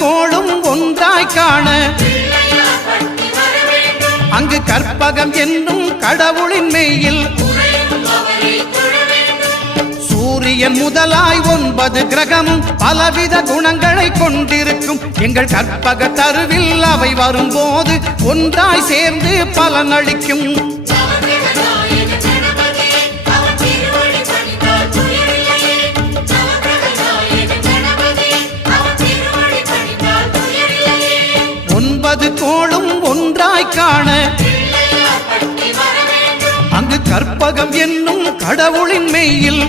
கோளும் ஒன்றாய் காண அங்கு கற்பகம் என்னும் கடவுளின் மெய்யில் சூரியன் முதலாய் 9 கிரகமும் பலவித குணங்களை கொண்டிருக்கும் எங்கள் கற்பக தருவில் அவை வரும்போது ஒன்றாய் சேர்ந்து பலனளிக்கும். கோளும் ஒன்றாய் காண அங்கு கற்பகம் என்னும் கடவுளின் மெய்யில்